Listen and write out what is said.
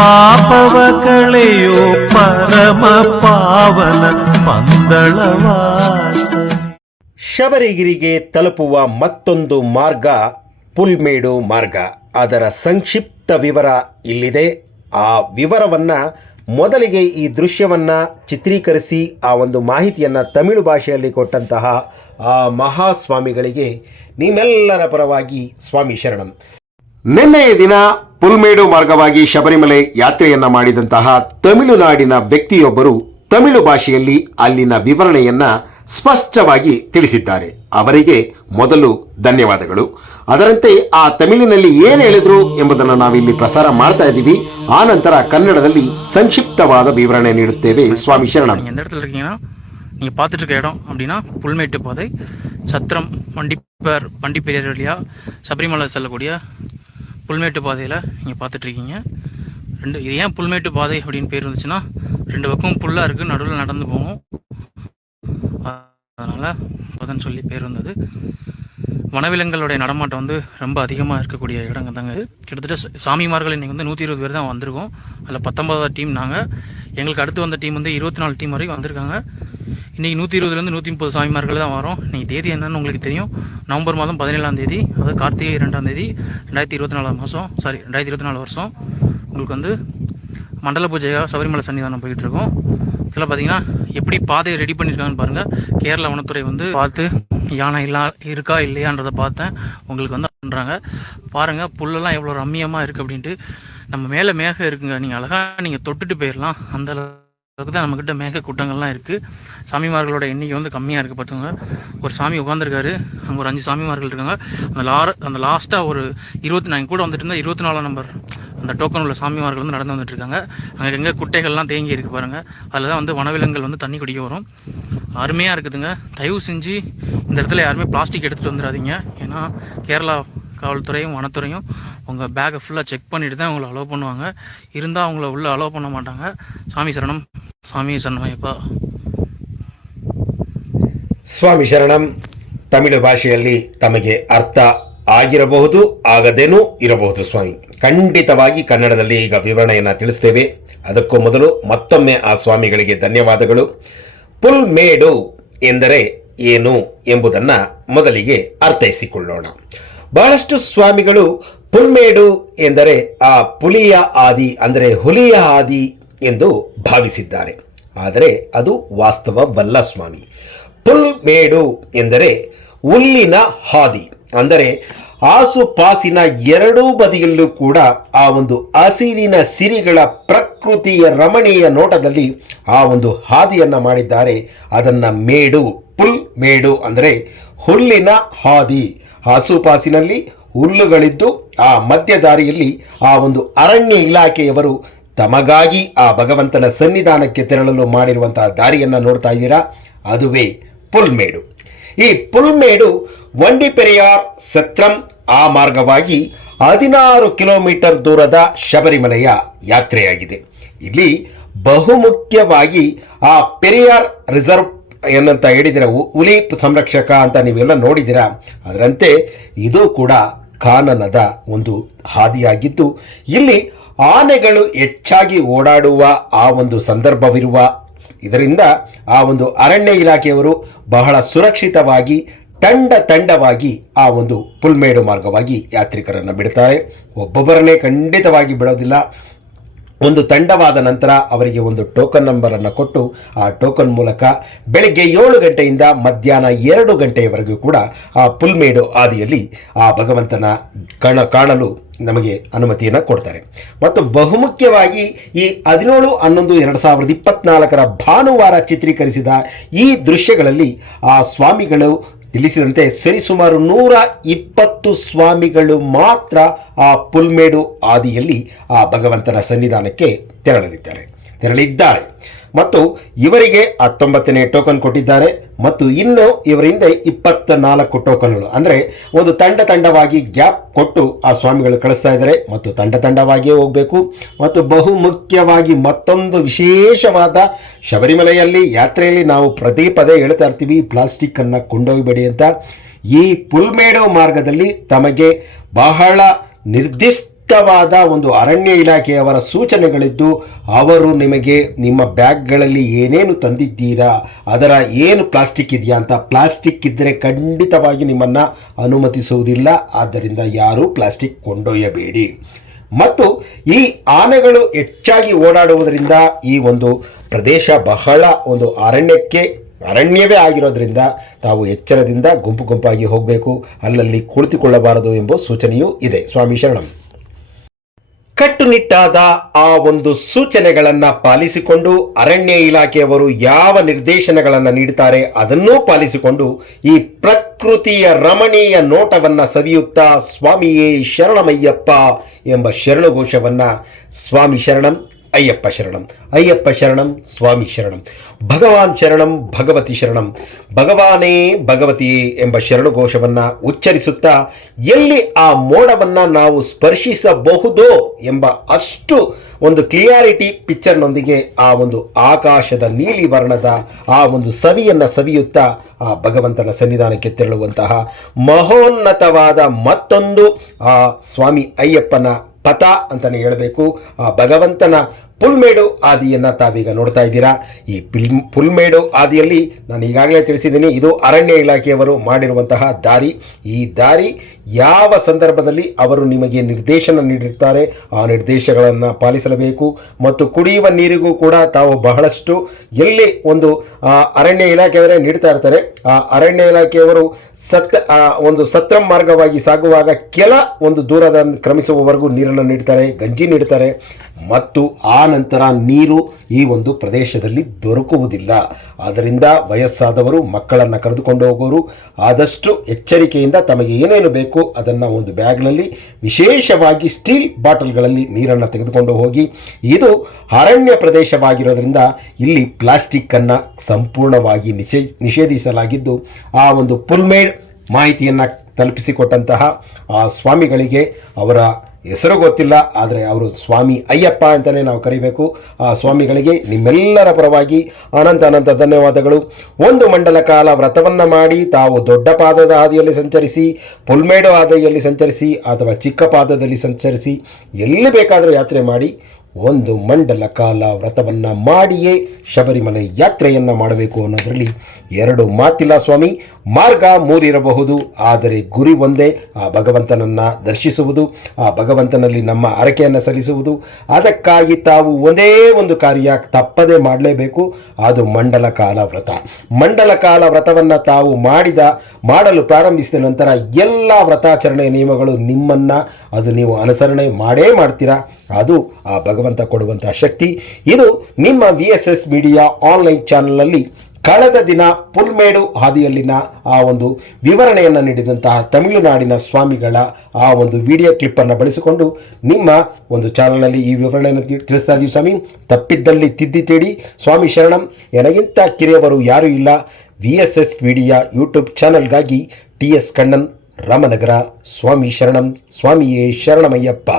ಪಾಪವ ಕಳೆಯೋ ಪರಮ ಪಾವನ ಪಂದಳವಾಸ. ಶಬರಿಗಿರಿಗೆ ತಲುಪುವ ಮತ್ತೊಂದು ಮಾರ್ಗ ಪುಲ್ಮೇಡು ಮಾರ್ಗ. ಅದರ ಸಂಕ್ಷಿಪ್ತ ವಿವರ ಇಲ್ಲಿದೆ. ಆ ವಿವರವನ್ನು ಮೊದಲಿಗೆ ಈ ದೃಶ್ಯವನ್ನು ಚಿತ್ರೀಕರಿಸಿ ಆ ಒಂದು ಮಾಹಿತಿಯನ್ನು ತಮಿಳು ಭಾಷೆಯಲ್ಲಿ ಕೊಟ್ಟಂತಹ ಆ ಮಹಾಸ್ವಾಮಿಗಳಿಗೆ ನಿಮ್ಮೆಲ್ಲರ ಪರವಾಗಿ ಸ್ವಾಮಿ ಶರಣಂ. ನಿನ್ನೆಯ ದಿನ ಪುಲ್ಮೇಡು ಮಾರ್ಗವಾಗಿ ಶಬರಿಮಲೆ ಯಾತ್ರೆಯನ್ನು ಮಾಡಿದಂತಹ ತಮಿಳುನಾಡಿನ ವ್ಯಕ್ತಿಯೊಬ್ಬರು ತಮಿಳು ಭಾಷೆಯಲ್ಲಿ ಅಲ್ಲಿನ ವಿವರಣೆಯನ್ನು ಸ್ಪಷ್ಟವಾಗಿ ತಿಳಿಸಿದ್ದಾರೆ. ಅವರಿಗೆ ಮೊದಲು ಧನ್ಯವಾದಗಳು. ಅದರಂತೆ ಆ ತಮಿಳಿನಲ್ಲಿ ಏನು ಹೇಳಿದ್ರು ಎಂಬುದನ್ನು ನಾವಿಲ್ಲಿ ಪ್ರಸಾರ ಮಾಡ್ತಾ ಇದ್ದೀವಿ. ಆ ನಂತರ ಕನ್ನಡದಲ್ಲಿ ಸಂಕ್ಷಿಪ್ತವಾದ ವಿವರಣೆ ನೀಡುತ್ತೇವೆ. ಸ್ವಾಮಿ ಶರಣಂ. நீங்கள் பார்த்துட்டு இருக்க இடம் அப்படின்னா புல்மேட்டு பாதை, சத்திரம், வண்டிப்பேர் வழியா சபரிமலை செல்லக்கூடிய புல்மேட்டு பாதையில் நீங்கள் பார்த்துட்ருக்கீங்க. இது ஏன் புல்மேட்டு பாதை அப்படின்னு பேர் வந்துச்சுன்னா, 2 பக்கமும் புல்லாக இருக்குது, நடுவில் நடந்து போகும், அதனால் பதன்னு சொல்லி பேர் வந்தது. வனவிலங்குகளுடைய நடமாட்டம் ரொம்ப அதிகமாக இருக்கக்கூடிய இடங்க தாங்க. கிட்டத்தட்ட சாமிமார்கள் இன்றைக்கி 120 பேர் தான் வந்திருக்கோம். அதில் 19வது டீம் நாங்கள். எங்களுக்கு அடுத்து வந்த டீம் 24 டீம் வரைக்கும் வந்திருக்காங்க. இன்றைக்கி 120லேருந்து 130 சாமிமார்கள் தான் வரோம். இன்றைக்கி தேதி என்னன்னு உங்களுக்கு தெரியும். நவம்பர் மாதம் 17ஆம் தேதி, அதாவது கார்த்திகை 2ஆம் தேதி 2024 வருஷம் உங்களுக்கு மண்டல பூஜையாக சபரிமலை சன்னிதானம் போயிட்டுருக்கோம். இதில் பார்த்தீங்கன்னா எப்படி பாதையை ரெடி பண்ணியிருக்காங்கன்னு பாருங்கள். கேரள வனத்துறை பார்த்து யானை இருக்கா இல்லையான்றதை பார்த்தேன். உங்களுக்கு பண்ணுறாங்க பாருங்கள். புல்லெல்லாம் எவ்வளோ ரம்மியமாக இருக்குது அப்படின்ட்டு. நம்ம மேலே மேகம் இருக்குங்க, நீங்கள் அழகாக நீங்கள் தொட்டுட்டு போயிடலாம். அந்த அளவுக்கு தான் நம்மக்கிட்ட மேக கூட்டங்கள்லாம் இருக்குது. சாமிமார்களோட எண்ணிக்கை கம்மியாக இருக்குது. பார்த்துங்க, ஒரு சாமி உட்காந்துருக்காரு, அங்கே ஒரு 5 சாமிமார்கள் இருக்காங்க. அந்த லாஸ்ட்டாக ஒரு 20 நான் கூட வந்துட்டு இருந்தால் 24ஆம் நம்பர் அந்த டோக்கன் உள்ள சாமிமார்கள் நடந்து வந்துட்டு இருக்காங்க. அங்கே எங்கே குட்டைகள்லாம் தேங்கி இருக்குது பாருங்கள். அதில் தான் வனவிலங்குகள் தண்ணி குடிக்க வரும். அருமையாக இருக்குதுங்க. தயவு செஞ்சு இந்த இடத்துல யாருமே பிளாஸ்டிக் எடுத்துகிட்டு வந்துடாதீங்க. ஏன்னா கேரளா காவல்துறையும் வனத்துறையும் உங்கள் பேக்கை ஃபுல்லாக செக் பண்ணிட்டு தான் உங்களை அலோவ் பண்ணுவாங்க. இருந்தால் அவங்கள உள்ளே அலோவ் பண்ண மாட்டாங்க. சாமி சரணம். ಸ್ವಾಮಿ ಶರಣಮಯ್ಯಪ್ಪ. ಸ್ವಾಮಿ ಶರಣಂ ತಮಿಳು ಭಾಷೆಯಲ್ಲಿ ತಮಗೆ ಅರ್ಥ ಆಗಿರಬಹುದು, ಆಗದೇನೂ ಇರಬಹುದು. ಸ್ವಾಮಿ, ಖಂಡಿತವಾಗಿ ಕನ್ನಡದಲ್ಲಿ ಈಗ ವಿವರಣೆಯನ್ನು ತಿಳಿಸ್ತೇವೆ. ಅದಕ್ಕೂ ಮೊದಲು ಮತ್ತೊಮ್ಮೆ ಆ ಸ್ವಾಮಿಗಳಿಗೆ ಧನ್ಯವಾದಗಳು. ಪುಲ್ಮೇಡು ಎಂದರೆ ಏನು ಎಂಬುದನ್ನು ಮೊದಲಿಗೆ ಅರ್ಥೈಸಿಕೊಳ್ಳೋಣ. ಬಹಳಷ್ಟು ಸ್ವಾಮಿಗಳು ಪುಲ್ಮೇಡು ಎಂದರೆ ಆ ಪುಲಿಯ ಆದಿ ಅಂದರೆ ಹುಲಿಯ ಆದಿ ಎಂದು ಭಾವಿಸಿದ್ದಾರೆ. ಆದರೆ ಅದು ವಾಸ್ತವವಲ್ಲ ಸ್ವಾಮಿ. ಪುಲ್ಮೇಡು ಎಂದರೆ ಹುಲ್ಲಿನ ಹಾದಿ, ಅಂದರೆ ಆಸುಪಾಸಿನ ಎರಡೂ ಬದಿಯಲ್ಲೂ ಕೂಡ ಆ ಒಂದು ಹಸಿರಿನ ಸಿರಿಗಳ ಪ್ರಕೃತಿಯ ರಮಣೀಯ ನೋಟದಲ್ಲಿ ಆ ಒಂದು ಹಾದಿಯನ್ನು ಮಾಡಿದ್ದಾರೆ. ಅದನ್ನು ಮೇಡು, ಪುಲ್ಮೇಡು ಅಂದರೆ ಹುಲ್ಲಿನ ಹಾದಿ. ಆಸುಪಾಸಿನಲ್ಲಿ ಹುಲ್ಲುಗಳಿದ್ದು ಆ ಮಧ್ಯ ದಾರಿಯಲ್ಲಿ ಆ ಒಂದು ಅರಣ್ಯ ಇಲಾಖೆಯವರು ತಮಗಾಗಿ ಆ ಭಗವಂತನ ಸನ್ನಿಧಾನಕ್ಕೆ ತೆರಳಲು ಮಾಡಿರುವಂತಹ ದಾರಿಯನ್ನು ನೋಡ್ತಾ ಇದ್ದೀರಾ, ಅದುವೇ ಪುಲ್ಮೇಡು. ಈ ಪುಲ್ಮೇಡು ವಂಡಿಪೆರಿಯಾರ್ ಸತ್ರಂ ಆ ಮಾರ್ಗವಾಗಿ 16 ಕಿಲೋಮೀಟರ್ ದೂರದ ಶಬರಿಮಲೆಯ ಯಾತ್ರೆಯಾಗಿದೆ. ಇಲ್ಲಿ ಬಹುಮುಖ್ಯವಾಗಿ ಆ ಪೆರಿಯಾರ್ ರಿಸರ್ವ್ ಏನಂತ ಹೇಳಿದಿರ, ಹುಲಿ ಸಂರಕ್ಷಕ ಅಂತ ನೀವೆಲ್ಲ ನೋಡಿದ್ದೀರಾ. ಅದರಂತೆ ಇದು ಕೂಡ ಕಾನನದ ಒಂದು ಹಾದಿಯಾಗಿದ್ದು, ಇಲ್ಲಿ ಆನೆಗಳು ಹೆಚ್ಚಾಗಿ ಓಡಾಡುವ ಆ ಒಂದು ಸಂದರ್ಭವಿರುವ ಇದರಿಂದ ಆ ಒಂದು ಅರಣ್ಯ ಇಲಾಖೆಯವರು ಬಹಳ ಸುರಕ್ಷಿತವಾಗಿ ತಂಡವಾಗಿ ಆ ಒಂದು ಪುಲ್ಮೇಡು ಮಾರ್ಗವಾಗಿ ಯಾತ್ರಿಕರನ್ನು ಬಿಡ್ತಾರೆ. ಒಬ್ಬೊಬ್ಬರನ್ನೇ ಖಂಡಿತವಾಗಿ ಬಿಡೋದಿಲ್ಲ. ಒಂದು ತಂಡವಾದ ನಂತರ ಅವರಿಗೆ ಒಂದು ಟೋಕನ್ ನಂಬರನ್ನು ಕೊಟ್ಟು ಆ ಟೋಕನ್ ಮೂಲಕ ಬೆಳಗ್ಗೆ 7 ಗಂಟೆಯಿಂದ ಮಧ್ಯಾಹ್ನ 2 ಗಂಟೆಯವರೆಗೂ ಕೂಡ ಆ ಪುಲ್ಮೇಡು ಆದಿಯಲ್ಲಿ ಆ ಭಗವಂತನ ಕಾಣಲು ನಮಗೆ ಅನುಮತಿಯನ್ನು ಕೊಡ್ತಾರೆ. ಮತ್ತು ಬಹುಮುಖ್ಯವಾಗಿ ಈ 17/11/2024 ಭಾನುವಾರ ಚಿತ್ರೀಕರಿಸಿದ ಈ ದೃಶ್ಯಗಳಲ್ಲಿ ಆ ಸ್ವಾಮಿಗಳು ತಿಳಿಸಿದಂತೆ ಸರಿಸುಮಾರು 120 ಸ್ವಾಮಿಗಳು ಮಾತ್ರ ಆ ಪುಲ್ಮೇಡು ಆದಿಯಲ್ಲಿ ಆ ಭಗವಂತನ ಸನ್ನಿಧಾನಕ್ಕೆ ತೆರಳಿದ್ದಾರೆ. ಮತ್ತು ಇವರಿಗೆ 19ನೇ ಟೋಕನ್ ಕೊಟ್ಟಿದ್ದಾರೆ. ಮತ್ತು ಇನ್ನು ಇವರಿಂದ 24 ಟೋಕನ್ಗಳು, ಅಂದರೆ ಒಂದು ತಂಡವಾಗಿ ಗ್ಯಾಪ್ ಕೊಟ್ಟು ಆ ಸ್ವಾಮಿಗಳು ಕಳಿಸ್ತಾ ಇದ್ದಾರೆ. ಮತ್ತು ತಂಡವಾಗಿಯೇ ಹೋಗಬೇಕು. ಮತ್ತು ಬಹುಮುಖ್ಯವಾಗಿ ಮತ್ತೊಂದು ವಿಶೇಷವಾದ ಶಬರಿಮಲೆಯಲ್ಲಿ ಯಾತ್ರೆಯಲ್ಲಿ ನಾವು ಪದೇ ಹೇಳ್ತಾ ಇರ್ತೀವಿ, ಪ್ಲಾಸ್ಟಿಕ್ಕನ್ನು ಕೊಂಡೊಯ್ಯಬೇಡಿ ಅಂತ. ಈ ಪುಲ್ಮೇಡು ಮಾರ್ಗದಲ್ಲಿ ತಮಗೆ ಬಹಳ ನಿರ್ದಿಷ್ಟ ಸಂಕ್ಷಿಪ್ತವಾದ ಒಂದು ಅರಣ್ಯ ಇಲಾಖೆಯವರ ಸೂಚನೆಗಳಿದ್ದು ಅವರು ನಿಮಗೆ ನಿಮ್ಮ ಬ್ಯಾಗ್ಗಳಲ್ಲಿ ಏನೇನು ತಂದಿದ್ದೀರಾ, ಅದರ ಏನು ಪ್ಲಾಸ್ಟಿಕ್ ಇದೆಯಾ ಅಂತ. ಪ್ಲಾಸ್ಟಿಕ್ ಇದ್ದರೆ ಖಂಡಿತವಾಗಿ ನಿಮ್ಮನ್ನು ಅನುಮತಿಸುವುದಿಲ್ಲ. ಆದ್ದರಿಂದ ಯಾರೂ ಪ್ಲಾಸ್ಟಿಕ್ ಕೊಂಡೊಯ್ಯಬೇಡಿ. ಮತ್ತು ಈ ಆನೆಗಳು ಹೆಚ್ಚಾಗಿ ಓಡಾಡುವುದರಿಂದ ಈ ಒಂದು ಪ್ರದೇಶ ಬಹಳ ಒಂದು ಅರಣ್ಯವೇ ಆಗಿರೋದ್ರಿಂದ ತಾವು ಎಚ್ಚರದಿಂದ ಗುಂಪು ಗುಂಪಾಗಿ ಹೋಗಬೇಕು, ಅಲ್ಲಲ್ಲಿ ಕುಳಿತುಕೊಳ್ಳಬಾರದು ಎಂಬ ಸೂಚನೆಯೂ ಇದೆ. ಸ್ವಾಮಿ ಶರಣಂ. ಕಟ್ಟುನಿಟ್ಟಾದ ಆ ಒಂದು ಸೂಚನೆಗಳನ್ನು ಪಾಲಿಸಿಕೊಂಡು ಅರಣ್ಯ ಇಲಾಖೆಯವರು ಯಾವ ನಿರ್ದೇಶನಗಳನ್ನು ನೀಡುತ್ತಾರೆ ಅದನ್ನೂ ಪಾಲಿಸಿಕೊಂಡು ಈ ಪ್ರಕೃತಿಯ ರಮಣೀಯ ನೋಟವನ್ನು ಸವಿಯುತ್ತಾ ಸ್ವಾಮಿಯೇ ಶರಣಮಯ್ಯಪ್ಪ ಎಂಬ ಶರಣಘೋಷವನ್ನು ಸ್ವಾಮಿ ಶರಣಂ ಅಯ್ಯಪ್ಪ ಶರಣಂ, ಅಯ್ಯಪ್ಪ ಶರಣಂ, ಸ್ವಾಮಿ ಶರಣಂ, ಭಗವಾನ್ ಶರಣಂ, ಭಗವತಿ ಶರಣಂ, ಭಗವಾನೇ ಭಗವತಿಯೇ ಎಂಬ ಶರಣಘೋಷವನ್ನು ಉಚ್ಚರಿಸುತ್ತಾ ಎಲ್ಲಿ ಆ ಮೋಡವನ್ನು ನಾವು ಸ್ಪರ್ಶಿಸಬಹುದೋ ಎಂಬ ಅಷ್ಟು ಒಂದು ಕ್ಲಿಯಾರಿಟಿ ಪಿಕ್ಚರ್ನೊಂದಿಗೆ ಆ ಒಂದು ಆಕಾಶದ ನೀಲಿ ವರ್ಣದ ಆ ಒಂದು ಸವಿಯನ್ನು ಸವಿಯುತ್ತಾ ಆ ಭಗವಂತನ ಸನ್ನಿಧಾನಕ್ಕೆ ತೆರಳುವಂತಹ ಮಹೋನ್ನತವಾದ ಮತ್ತೊಂದು ಆ ಸ್ವಾಮಿ ಅಯ್ಯಪ್ಪನ ಪಥ ಅಂತಲೇ ಹೇಳಬೇಕು. ಆ ಭಗವಂತನ ಪುಲ್ಮೇಡು ಆದಿಯನ್ನು ತಾವೀಗ ನೋಡ್ತಾ ಇದ್ದೀರಾ. ಈ ಪುಲ್ಮೇಡು ಆದಿಯಲ್ಲಿ ನಾನು ಈಗಾಗಲೇ ತಿಳಿಸಿದ್ದೀನಿ, ಇದು ಅರಣ್ಯ ಇಲಾಖೆಯವರು ಮಾಡಿರುವಂತಹ ದಾರಿ. ಈ ದಾರಿ ಯಾವ ಸಂದರ್ಭದಲ್ಲಿ ಅವರು ನಿಮಗೆ ನಿರ್ದೇಶನ ನೀಡಿರ್ತಾರೆ ಆ ನಿರ್ದೇಶಗಳನ್ನು ಪಾಲಿಸಲೇಬೇಕು. ಮತ್ತು ಕುಡಿಯುವ ನೀರಿಗೂ ಕೂಡ ತಾವು ಬಹಳಷ್ಟು ಎಲ್ಲಿ ಒಂದು ಅರಣ್ಯ ಇಲಾಖೆಯವರೇ ನೀಡ್ತಾ ಇರ್ತಾರೆ, ಆ ಅರಣ್ಯ ಇಲಾಖೆಯವರು ಒಂದು ಸತ್ರಂ ಮಾರ್ಗವಾಗಿ ಸಾಗುವಾಗ ಕೆಲ ಒಂದು ದೂರದ ಕ್ರಮಿಸುವವರೆಗೂ ನೀರನ್ನು ನೀಡ್ತಾರೆ, ಗಂಜಿ ನೀಡ್ತಾರೆ. ಮತ್ತು ಆ ನಂತರ ನೀರು ಈ ಒಂದು ಪ್ರದೇಶದಲ್ಲಿ ದೊರಕುವುದಿಲ್ಲ. ಆದ್ದರಿಂದ ವಯಸ್ಸಾದವರು ಮಕ್ಕಳನ್ನು ಕರೆದುಕೊಂಡು ಹೋಗೋರು ಆದಷ್ಟು ಎಚ್ಚರಿಕೆಯಿಂದ ತಮಗೆ ಏನೇನು ಬೇಕು ಅದನ್ನು ಒಂದು ಬ್ಯಾಗ್ನಲ್ಲಿ ವಿಶೇಷವಾಗಿ ಸ್ಟೀಲ್ ಬಾಟಲ್ಗಳಲ್ಲಿ ನೀರನ್ನು ತೆಗೆದುಕೊಂಡು ಹೋಗಿ. ಇದು ಅರಣ್ಯ ಪ್ರದೇಶವಾಗಿರೋದ್ರಿಂದ ಇಲ್ಲಿ ಪ್ಲಾಸ್ಟಿಕ್ಕನ್ನು ಸಂಪೂರ್ಣವಾಗಿ ನಿಷೇಧಿಸಲಾಗಿದ್ದು ಆ ಒಂದು ಪುಲ್ಮೇಡ್ ಮಾಹಿತಿಯನ್ನು ತಲುಪಿಸಿಕೊಟ್ಟಂತಹ ಆ ಸ್ವಾಮಿಗಳಿಗೆ, ಅವರ ಹೆಸರು ಗೊತ್ತಿಲ್ಲ ಆದರೆ ಅವರು ಸ್ವಾಮಿ ಅಯ್ಯಪ್ಪ ಅಂತಲೇ ನಾವು ಕರಿಬೇಕು, ಆ ಸ್ವಾಮಿಗಳಿಗೆ ನಿಮ್ಮೆಲ್ಲರ ಪರವಾಗಿ ಅನಂತ ಧನ್ಯವಾದಗಳು. ಒಂದು ಮಂಡಲ ಕಾಲ ವ್ರತವನ್ನು ಮಾಡಿ ತಾವು ದೊಡ್ಡ ಪಾದದ ಹಾದಿಯಲ್ಲಿ ಸಂಚರಿಸಿ, ಪುಲ್ಮೇಡು ಹಾದಿಯಲ್ಲಿ ಸಂಚರಿಸಿ ಅಥವಾ ಚಿಕ್ಕ ಪಾದದಲ್ಲಿ ಸಂಚರಿಸಿ, ಎಲ್ಲಿ ಬೇಕಾದರೂ ಯಾತ್ರೆ ಮಾಡಿ ಒಂದು ಮಂಡಲ ಕಾಲ ವ್ರತವನ್ನು ಮಾಡಿಯೇ ಶಬರಿಮಲೆ ಯಾತ್ರೆಯನ್ನು ಮಾಡಬೇಕು ಅನ್ನೋದರಲ್ಲಿ ಎರಡು ಮಾತಿಲ್ಲ ಸ್ವಾಮಿ. ಮಾರ್ಗ ಮೂರಿರಬಹುದು, ಆದರೆ ಗುರಿ ಒಂದೇ, ಆ ಭಗವಂತನನ್ನು ದರ್ಶಿಸುವುದು, ಆ ಭಗವಂತನಲ್ಲಿ ನಮ್ಮ ಹರಕೆಯನ್ನು ಸಲ್ಲಿಸುವುದು. ಅದಕ್ಕಾಗಿ ತಾವು ಒಂದೇ ಒಂದು ಕಾರ್ಯ ತಪ್ಪದೇ ಮಾಡಲೇಬೇಕು, ಅದು ಮಂಡಲ ಕಾಲ ವ್ರತ. ಮಂಡಲ ಕಾಲ ವ್ರತವನ್ನು ತಾವು ಮಾಡಲು ಪ್ರಾರಂಭಿಸಿದ ನಂತರ ಎಲ್ಲ ವ್ರತಾಚರಣೆಯ ನಿಯಮಗಳು ಅದು ನೀವು ಅನುಸರಣೆ ಮಾಡೇ ಮಾಡ್ತೀರಾ. ಅದು ಆ ಭಗವಂತ ಕೊಡುವಂತಹ ಶಕ್ತಿ. ಇದು ನಿಮ್ಮ VSS ಮೀಡಿಯಾ ಆನ್ಲೈನ್ ಚಾನಲ್ನಲ್ಲಿ ಕಳೆದ ದಿನ ಪುಲ್ಮೇಡು ಹಾದಿಯಲ್ಲಿನ ಆ ಒಂದು ವಿವರಣೆಯನ್ನು ನೀಡಿದಂತಹ ತಮಿಳುನಾಡಿನ ಸ್ವಾಮಿಗಳ ಆ ಒಂದು ವಿಡಿಯೋ ಕ್ಲಿಪ್ಪನ್ನು ಬಳಸಿಕೊಂಡು ನಿಮ್ಮ ಒಂದು ಚಾನಲ್ನಲ್ಲಿ ಈ ವಿವರಣೆಯನ್ನು ತಿಳಿಸ್ತಾ ಇದ್ದೀವಿ ಸ್ವಾಮಿ. ತಪ್ಪಿದ್ದಲ್ಲಿ ತಿದ್ದಿ ತಿಳಿ. ಸ್ವಾಮಿ ಶರಣಂ. ನನಗಿಂತ ಕಿರಿಯವರು ಯಾರೂ ಇಲ್ಲ. VSS ಮೀಡಿಯಾ ಯೂಟ್ಯೂಬ್ ಚಾನಲ್ಗಾಗಿ TS ಕಣ್ಣನ್, ರಾಮನಗರ. ಸ್ವಾಮಿ ಶರಣಂ. ಸ್ವಾಮಿಯೇ ಶರಣಮಯ್ಯಪ್ಪ.